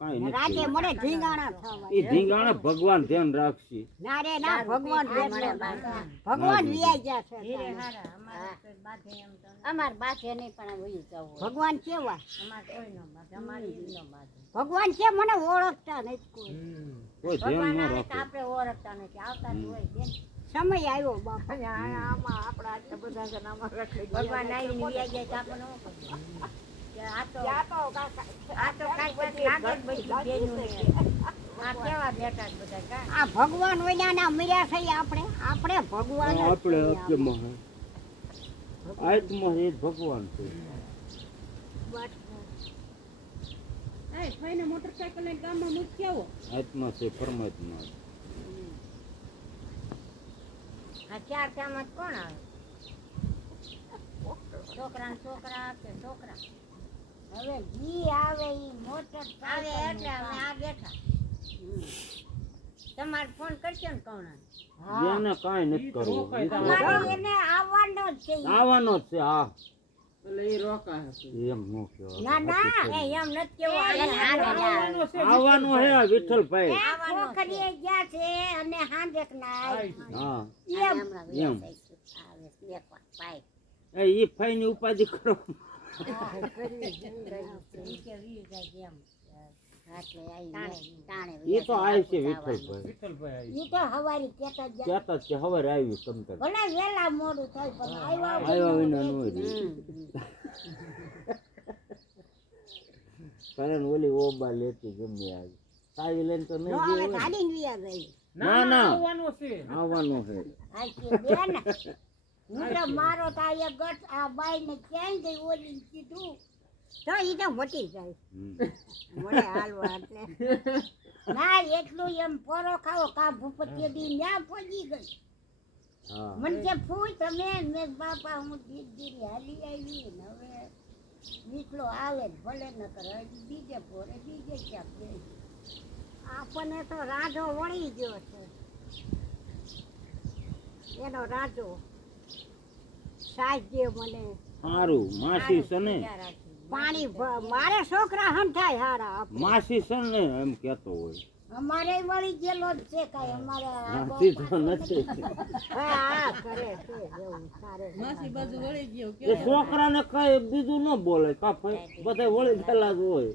કાઈ નથી રાતે મળે ઢીંગાણા થવા ઈ ઢીંગાણા ભગવાન ધ્યાન રાખશે ના રે ના ભગવાન ભગવાન વિયા ગયા છે અમાર બાથે નહીં પણ વયું જવું ભગવાન કેવા અમાર કોઈ નો બાથે અમારી ઈનો બાથે ભગવાન કે મને ઓળખતા નથી કોઈ કોઈ ધ્યાન ન રાખે આપણે ઓળખતા નથી આવતા જ હોય બેન સમય આવ્યો બાપા આમાં આપણા આટલા બધા જણામાં રખડી ભગવાન આવીને વિયા જાય તો આપણે ન ખબર આ તો કાંઈ લાગે જ બધી બેનું આ કેવા બેઠા જ બધા કા આ ભગવાન વિનાના મર્યા થઈ આપણે ભગવાન જ આપણે છીએ. આત્મા આત્મા એ જ ભગવાન છે એ ભાઈને મોટરસાઇકલ લઈને ગામમાં મૂકી આવો આત્મા છે પરમાત્મા આ ચાર ચામચ કોણ આવે છોકરા છોકરા કે છોકરા હવે જી આવે ઈ મોટર આવે એટલે અમે આ બેઠા તમારે ફોન કરશો ને કોણ એને કાઈ નથી કરવું અમારે એને આવવાનો જ છે આવવાનો જ છે હા એટલે એ રોકા હશે એમ નો ના ના એ એમ નથી કેવું આવવાનું આવવાનું હે વિઠ્ઠલભાઈ આ પોખરીએ ગયા છે અને હાંજક ના હા એમ એમ આવે લેખવા પાય એ ઈ ફાઈની ઉપાધિ કરો એ તો આવે છે વિઠ્ઠલભાઈ ઈ તો હવારી કેતા જ કહેતા છે હવે આવી તમ તાર ભલે વેલા મોડું થાય પણ આવ્યા આવ્યા વિના નો રહી કારણ ઓલી ઓબા લેતી ગમે આવી તાવી લઈને તો નહીં નો હવે જેવું. ગાડીને વિયા ગઈ ના ના આવવાનું છે આવવાનું છે આ કે બેન હું તો મારો તાય ગટ આ બાઈ ને ક્યાંય ગઈ ઓલી કીધું તો ઈ તો મટી જાય મને હાલવા એટલે ના એટલું એમ પોરો ખાવો કા ભૂપતિયો દી ન્યા પહોંચી ગઈ હા મને કે ફૂઈ તમે મેં બાપા હું દીદી હાલી આવી ને હવે નીકળો આવે જ ભલે ન કરે બીજે પોરે બીજે ક્યાંક ગઈ આપણને તો રાજો વળી ગયો છે એનો રાજો સાજે મને સારું માસી છે ને પાણી મારે છોકરા હંઠાય હારા માસી છે ને એમ કેતો હોય અમારે વળી ગયેલો જ છે કાંઈ અમારે હા સીધો નથી હા કરે છે એવું સારે માસી બાજુ વળી ગયો એ છોકરાને કઈ બીજું ન બોલે કાફે બધા વળી ગયેલા જ હોય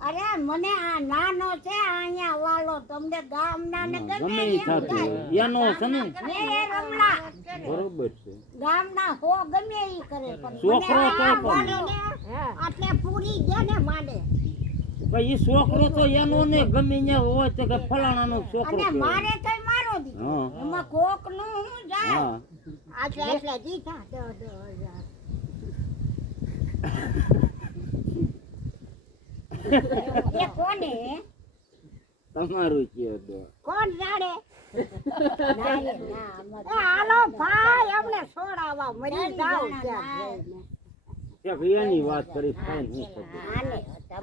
અરે મને આ નાનો છે અહીંયા વાલો તમને ગામના ને ગમે ઈ થતું હોય એનો છે ને મેરે રમલા બરોબર છે ગામના હો ગમે ઈ કરે પણ છોકરો મને તો આ પણ. વાલીને આટલે પૂરી ગયા ને માને ભાઈ એ છોકરો તો એનો ને ગમે ત્યાં હોય તો કે ફલાણાનો છોકરો અને કહેવાય. મારે કઈ મારો દીધો હા એમાં કોક નું હું જાય હા આટલે એટલે જીતા 10,000 એ કોને તમારું કયો તો કોણ જાણે ના રે ના આમાં તો- હાલો ભાઈ અમને છોડાવવા મરી જાવ ત્યાં જઈને. એની વાત કરી ફાઈન હું ખબર આને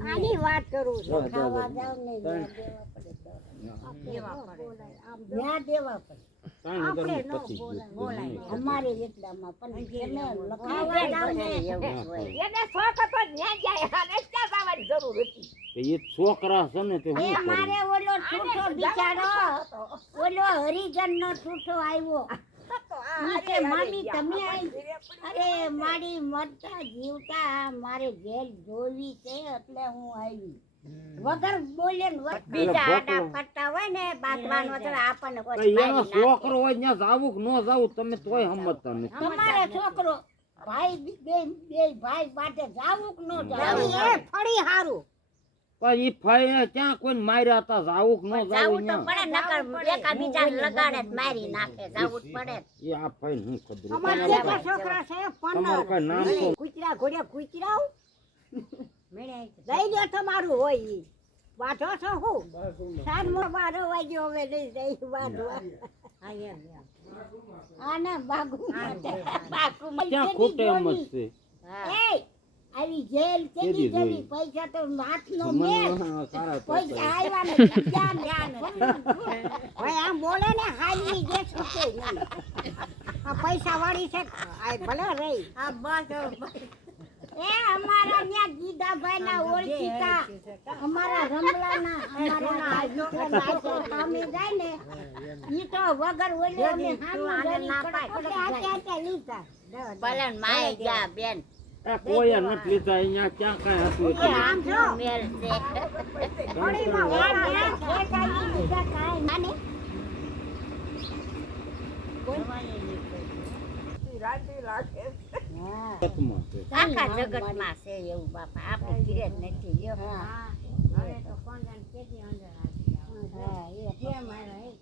આની વાત કરું છું ખાવા જાવ ને ત્યાં દેવા પડે કાંઈ નગર આપણે નું ન પતી ગયું. બોલાય અમારે એટલામાં પણ એને લખાવા જાવ ને એને શોખ હતો ન્યા જાય અને ત્યાં જવાની જરૂર હતી તો એ છોકરા છે ને તે એ હું મારે ઓલો છૂટો બિચારો ઓલો હરિજન નો છૂટો આવ્યો ઈ કે મામી તમે આવી અરે મારી મરતા જીવતા મારે જેલ જોવી છે એટલે હું આવી વગર બોલે ને બીજા આડા ફરતા હોય ને બાતવાનો તો આપણને તો કોઈ એનો છોકરો હોય ત્યાં જાવું કે ન જાવું તમે તોય સમજતા નથી તમારો છોકરો ભાઈ બે ભાઈ માટે જાવું કે ન જાવું એ ફળી હારું પણ ઈ ફાઈ ક્યાં કોઈ માર્યા હતા જાવું કે ન જાવું તો પડે નકર એકા બીજા લગાડે જ મારી નાખે જાવું જ પડે એ આ ફાઈ હું ખબર અમારા જેટલા છોકરા છે તમારું કઈ નામ તો કુતરા ઘોડ્યા કુતરાઓ મેળે લઈ લે તમારું હોય ઈ વાઢો છો હું સાંજમાં 12 વાગ્યો હવે લઈ જઈ વાઢવા હા એમ આને બાગુ બાગુ ક્યાં ખોટે એમ જ છે એ આવી જેલ કેદી જવી પૈસા તો હાથનો મેલ મને સારા પૈસા આવ્યા ને ધ્યાન ધ્યાન ભાઈ આમ બોલે ને હાલની જે છૂટે નહીં આ પૈસા વાળી છે આ ભલે રહી આ બસ એ અમારા ન્યા ગીધાભાઈના ઓળખીતા અમારા રમલાના અમારા વિઠ્ઠલભાઈ સામે જાય ને ઈ તો વગર ઓલે અમે હામી ના પાય લીધા ભલે માય ગયા બેન આ કોઈ નથી લીધા અહીંયા ક્યાં કાંઈ હતું એ આમ જો મેલ છે ઘડીમાં વાળા ખેંચાઈ લીધા કાંઈ નાને રાંધી લાગે જગતમાં છે. આખા જગતમાં છે એવું બાપા આપણે ઘીરે જ નથી લ્યો હવે તો કોણ જાણે કેદી અંદર આવી ગયા. હા એ કેમ આવ્યા એ